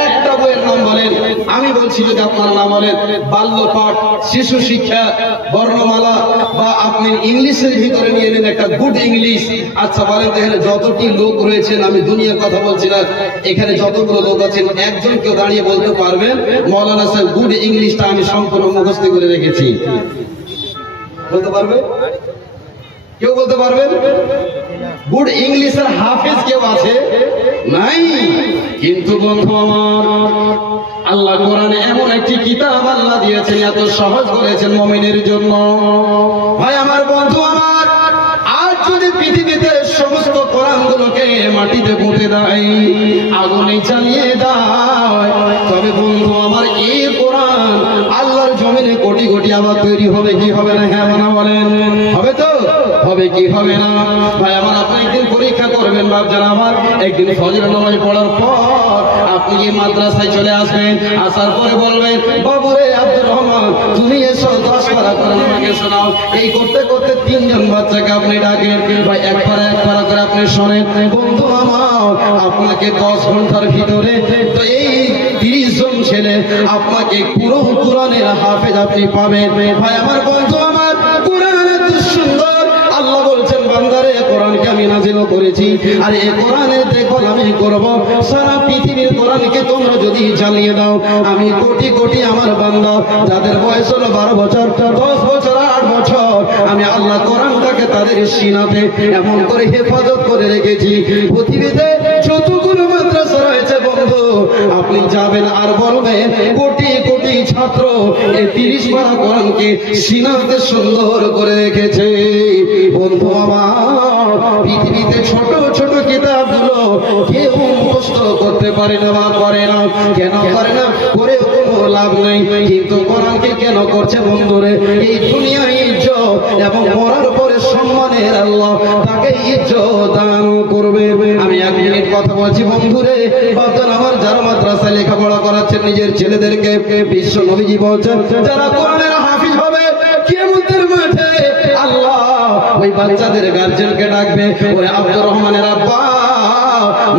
একটা বইয়ের নাম বলেন। আমি বলছি যদি আপনারা নাম বলেন বাল্য পাঠ, শিশু শিক্ষা, বর্ণমালা, বা আপনি ইংলিশের ভিতরে নিয়ে নেন একটা গুড ইংলিশ। আচ্ছা বলেন এখানে যতটি লোক রয়েছেন, আমি দুনিয়ার কথা বলছি না, এখানে যতগুলো লোক আছেন একজন কেউ দাঁড়িয়ে বলতে পারবেন মৌলানা সাহেব গুড ইংলিশটা আমি সম্পূর্ণ মুখস্থ করে রেখেছি? বলতে পারবে? কেউ বলতে পারবেন? গুড ইংলিশের হাফেজ কেউ আছে? নাই। কিন্তু বন্ধু আমার আল্লাহ কোরআনে এমন একটি কিতাব আল্লাহ দিয়েছেন, এত সহজ করেছেন মুমিনের জন্য। ভাই আমার বন্ধু আমার আজ যদি পৃথিবীতে সমস্ত কোরআনগুলোকে মাটিতে পুঁতে দেয়, আগুনে জ্বালিয়ে দেয়, তবে বন্ধু আমার এই কোরআন আল্লাহর জমিনে কোটি কোটি আবার তৈরি হবে কি হবে না? হ্যাঁ না বলেন? হবে তো? হবে কি হবে না? ভাই আমার আপনি একদিন পরীক্ষা করবেন বাপজান আমার, একদিন ফজর নামাজ পড়ার পর আপনি এই মাদ্রাসায় চলে আসবেন, আসার পরে বলবেন বাবুরে আব্দুর রহমান তুমি এসো 10 পারা করে আমাকে শোনাও। এই করতে করতে 3 জন বাচ্চাকে আপনি ডাকেন, ভাই এক পারা করে আপনি শোনেন। বন্ধু আমার আপনাকে 10 ঘন্টার ভিতরে তো এই 30 জন ছেলে আপনাকে পুরো কোরআনের হাফেজ আপনি পাবেন। ভাই আমার বন্ধু আমার কোরআন এত সুন্দর, আল্লাহ বলছেন বান্দা নাযিল করেছি। আর এই কোরআনে দেখো আমি করব সারা পৃথিবীর কোরআনকে তোমরা যদি জ্বালিয়ে দাও, আমি কোটি কোটি আমার বান্দা যাদের বয়স হলো 12 বছর, 10 বছর, 8 বছর, আমি আল্লাহ কোরআনটাকে তাদের সিনাতে এমন করে হেফাজত করে রেখেছি। পৃথিবীতে যতগুলো মাদ্রাসা রয়েছে বন্ধু, আপনি যাবেন আর বলবেন কোটি কোটি ছাত্র এই 30 পারা কোরআনকে সিনাতে সুন্দর করে রেখেছে। বন্ধু আমার, পৃথিবীতে ছোট ছোট কিতাবগুলো কেউ মুখস্থ করতে পারে না বা করে না। কেন করে না? করেও কোনো লাভ নাই। কিন্তু কোরআনকে কেন করছে বন্ধুরে? এই দুনিয়ায় ইজ্জত এবং মরার পরে সম্মানের আল্লাহ তাকে ইজ্জত দান করবে। আমি 1 মিনিট কথা বলছি বন্ধুরে। বাপদান আমার যারা মাদ্রাসায় লেখাপড়া করাচ্ছেন নিজের ছেলেদেরকে, বিশ্ব নবীজি বলছেন যারা কোরআনের হাফিজ হবে কিয়ামতের মাঠে আল্লাহ ওই বাচ্চাদের গার্জিয়ানকে ডাকবে, ওই আব্দুর রহমানের আব্বা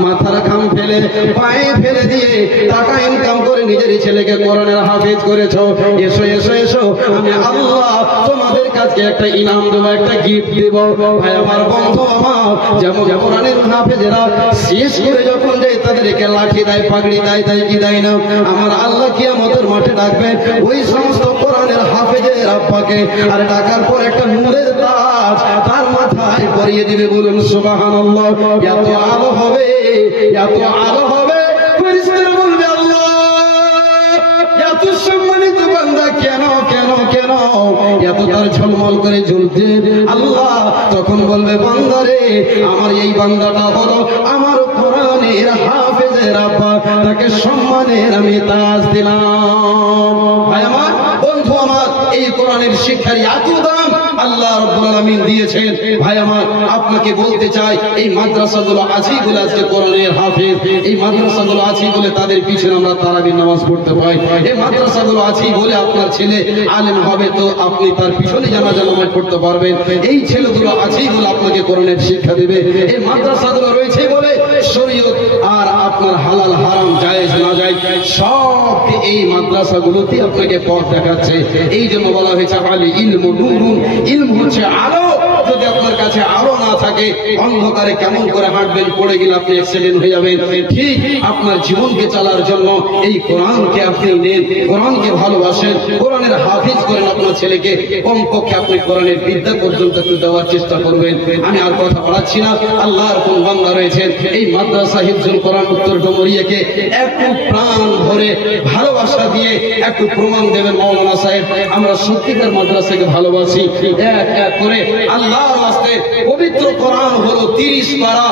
মাথার ঘাম ফেলে পায়ে ফেলে দিয়ে টাকা ইনকাম করে নিজের ছেলেকে কোরআনের হাফেজ করেছো, এসো এসো এসো, আমি আল্লাহ তোমাদের কাছে একটা ইনাম দেবো, একটা গিফট দেব। ভাই আমার, বন্ধু আমার, যেমন কোরআনের হাফেজেরা শেষ করে যখন যায় তাদেরকে লাঠি দেয়, পাগড়ি দেয়, দেয় কি দেয় না? আমার আল্লাহ কিয়ামতের মাঠে ডাকবে ওই সমস্ত কোরআনের হাফেজের আব্বাকে, আর ডাকার পর একটা নূরের তাজ তার মাথায় পরিয়ে দিবে। বলুন সুবহানাল্লাহ। এত আলো হবে, এত আলো হবে, ফেরেশতারা বলবে আল্লাহ এত সম্মানিত বান্দা কেন কেন কেন এত তার ঝলমল করে জ্বলছে? আল্লাহ তখন বলবে বান্দারে, আমার এই বান্দাটা হলো আমার কোরআনের হাফেজের আব্বা, তাকে সম্মানের আমি তাজ দিলাম। ভাই আমার, বন্ধু আমার, এই কোরআনের শিক্ষার এত দাম আল্লাহ রাব্বুল আলামিন দিয়েছেন। ভাই আমার, আপনাকে বলতে চাই এই মাদ্রাসাগুলো আছে বলে আজকে কোরআনের হাফেজ, এই মাদ্রাসাগুলো আছে বলে তাদের পিছনে আমরা তারাবির নামাজ পড়তে পাই, এই মাদ্রাসাগুলো আছে বলে আপনার ছেলে আলেম হবে তো আপনি তার পিছনে জানাজা নামাজ পড়তে পারবেন, এই ছেলেগুলো আছে বলে আপনাকে কোরআনের শিক্ষা দেবে, এই মাদ্রাসাগুলো রয়েছে বলে শরীয়ত আর আপনার হালাল হারাম জায়েজ না জায়েজ সব এই মাদ্রাসাগুলোতে আপনাকে পথ দেখাচ্ছে। এই জন্য বলা হয়েছে আলী ইলমু নূরুন, ইলম হচ্ছে আলো। যদি আপনার কাছে আলো না থাকে, অন্ধকারে কেমন করে হাঁটবেন? পড়ে গেলে আপনি অ্যাক্সিডেন্ট হয়ে যাবেন। ঠিক আপনার জীবনকে চালার জন্য এই কোরআনকে আপনি নেন, কোরআনকে ভালোবাসেন, কোরআনের হাফিজ করেন আপনার ছেলেকে। কমপক্ষে আপনি কোরআনের বিদ্যা পর্যন্ত একটু দেওয়ার চেষ্টা করবেন। আমি আর কথা বাড়াচ্ছি না। আল্লাহর কোন বান্দা রয়েছেন এই মাদ্রাসা হিফজুল কোরআন উত্তর ডুমুরিয়াকে একটু প্রাণ ভরে ভালোবাসা দিয়ে একটু প্রমাণ দেবেন মাওলানা সাহেব আমরা সত্যিকার মাদ্রাসাকে ভালোবাসি। এক এক করে আল্লাহর রাস্তে পবিত্র কোরআন হলো 30 পারা,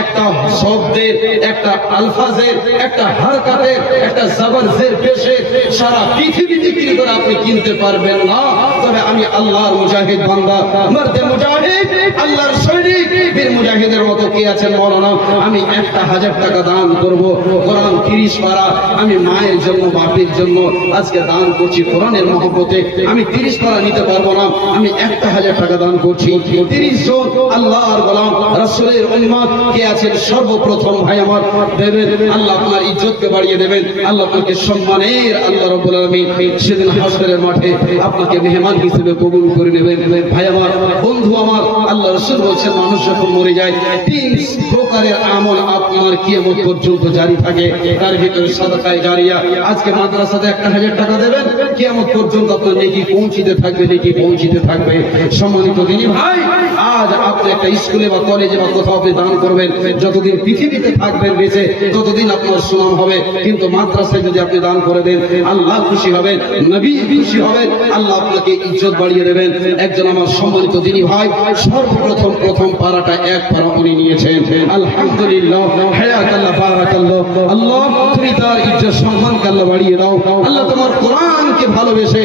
একটা শব্দের, একটা আলফাজের, একটা হারকাতের, একটা জবরজের পেশে সারা পৃথিবী বিক্রি করে আপনি কিনতে পারবেন না। তবে আমি আল্লাহর মুজাহিদ বান্দা, মর্দে মুজাহিদ, আল্লাহর সৈনিক, বীর মুজাহিদের মতো কে আছেন মাওলানা? আমি 1000 টাকা দান করব কোরআন 30 পারা, আমি মায়ের জন্য, বাপের জন্য আজকে দান করছি কোরআনের মহব্বতে। আমি 30 পারা নিতে পারবো না, আমি 1000 টাকা দান করছি। 30 জন আল্লাহর গোলাম রাসূলের উম্মত কে আছেন সর্বপ্রথম ভাই আমার দেবেন। আল্লাহ আপনার ইজ্জতকে বাড়িয়ে দেবেন, আল্লাহ আপনাকে সম্মানের আল্লাহ রাব্বুল আলামিন সেদিন হাসরের মাঠে আপনাকে মেহমান হিসেবে কবুল করে নেবেন। ভাই আমার, বন্ধু আমার, আল্লাহ রাসূল বলেছেন মানুষ যখন মরে যায় 3 প্রকারের আমল আপনার কিয়ামত পর্যন্ত জারি থাকে। তার ভিতরে সাদাকায়ে জারিয়া। আজকে মাদ্রাসাতে 1000 টাকা দেবেন, কিয়ামত পর্যন্ত আপনার নেকি পৌঁছিতে থাকবে, নেকি পৌঁছিতে থাকবে। সম্মানিত দিনী ভাই, আজ আপনি একটা স্কুলে বা কলেজে বা কোথাও আপনি দান করবেন, যতদিন পৃথিবীতে থাকবেন বেঁচে ততদিন আপনার সুনাম হবে। কিন্তু মাদ্রাসায় যদি আপনি দান করে দেন, আল্লাহ খুশি হবেন, নবী খুশি হবেন, আল্লাহ আপনাকে ইজ্জত বাড়িয়ে দেবেন। একজন আমার সম্মানিত দিনী ভাই প্রথম পারাটা 1 পারা উনি নিয়েছেন। আলহামদুলিল্লাহ, হায়াকাল্লাহ, বারাকাল্লাহ। আল্লাহ তুমি তার ইজ্জত সম্মানকে আল্লাহ বাড়িয়ে দাও। আল্লাহ তোমার কোরআনকে ভালোবেসে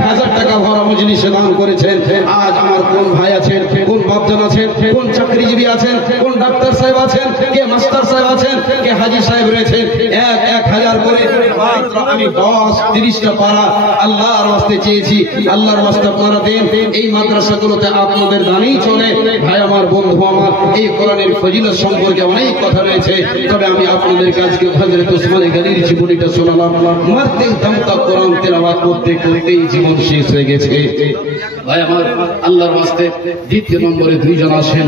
1000 টাকা ভরা মজলিসে দান করেছেন। আজ আমার কোন ভাই আছেন, কোন বাপজান আছেন, কোন চাকরিজীবী আছেন, কোন ডাক্তার সাহেব আছেন, কে মাস্টার সাহেব আছেন, কে হাজী সাহেব রয়েছেন, 1000 করে আমি 10-30টা পারা আল্লাহর ওয়াস্তে চেয়েছি। আল্লাহর ওয়াস্তে আপনারা দেন। এই মাদ্রাসাগুলোতে আপনাদের দানই চলে। ভাই আমার, বন্ধু আমার, এই কোরআনের ফজিলত সম্পর্কে অনেক কথা রয়েছে, তবে আমি আপনাদের কাছে হযরত ওসমান গনির জীবনীটা শোনালাম। মারতে দমতা কোরআন তেলাওয়াত করতে করতেই জীবন শেষ হয়ে গেছে। ভাই আমার, আল্লাহর ওয়াস্তে দ্বিতীয় নম্বরে দুইজন আসেন।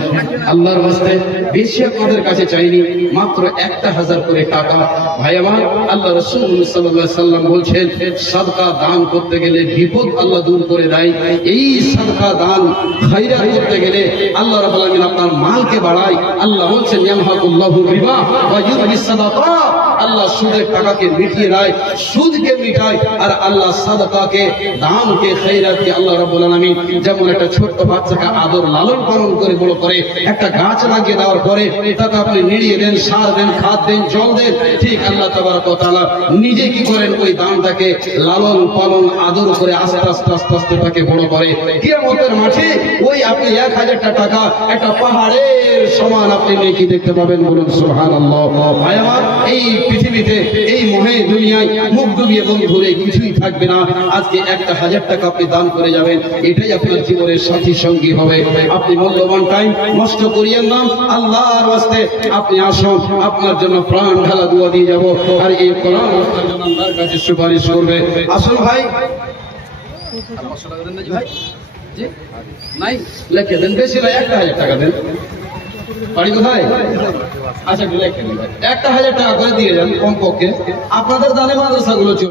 আল্লাহর ওয়াস্তে বেশি আপনাদের কাছে চাইনি, মাত্র 1000 করে টাকা। ভাই আমার, আল্লাহ রাসূল সাল্লাল্লাহু আলাইহি সাল্লাম বলছেন সাদকা দান করতে গেলে বিপদ আল্লাহ দূর করে দেয়। এই সাদকা দান খায়রাত করতে গেলে আল্লাহ রাব্বুল আলামিন আপনার মালকে বাড়ায়। আল্লাহ বলছেন ইয়ামহাকুল্লাহু রিবা ওয়া ইউরবিস সাদাকাত। আল্লাহ সুদের টাকাকে মিটিয়ে দেয়, সুদকে মিটায়, আর আল্লাহ সাদাকাকে, দানকে, খায়রাতকে আল্লাহ রাব্বুল আলামিন যেমন একটা ছোট্ট বাচ্চাকে আদর লালন পালন করে বড় করে, একটা গাছ লাগিয়ে দেওয়ার পরে তাকে আপনি নিড়িয়ে দেন, সার দেন, খাদ দেন, জল দেন, ঠিক আল্লাহ তাবারক ওয়া তাআলা নিজে কি করেন, ওই দানটাকে লালন পালন আদর করে আস্তে আস্তে আস্তে আস্তে তাকে বড় করে। কিয়ামতের মাঠে ওই আপনি 1000 টাকা একটা পাহাড়ের সমান আপনি নেকি দেখতে পাবেন। বলুন সুবহানাল্লাহ। ভাই আমার, এই পৃথিবীতে, এই মহে দুনিয়ায় মুখ ডুবিয়ে বন্ধুরে কিছুই থাকবে না। আজকে 1000 টাকা আপনি দান করে যাবেন, এটাই আপনার জীবনের সাথী সঙ্গী হবে। আপনি মূল্যবান টাইম নষ্ট করিয়েন না, আল্লাহর ওয়াস্তে আপনি আসুন, আপনার জন্য প্রাণ ঢালা দোয়া দিয়ে যাব, আর এই কোরআন আপনার জন্য আল্লাহর কাছে সুপারিশ করবে। আসুন ভাই, 500 টাকা দেন না ভাই? জি নাই, লিখে দেন, বেশি না 1000 টাকা দেন। বাড়ি কোথায়? আচ্ছা, 1000 টাকা করে দিয়ে যান কমপক্ষে। আপনাদের দানে মাদ্রাসাগুলো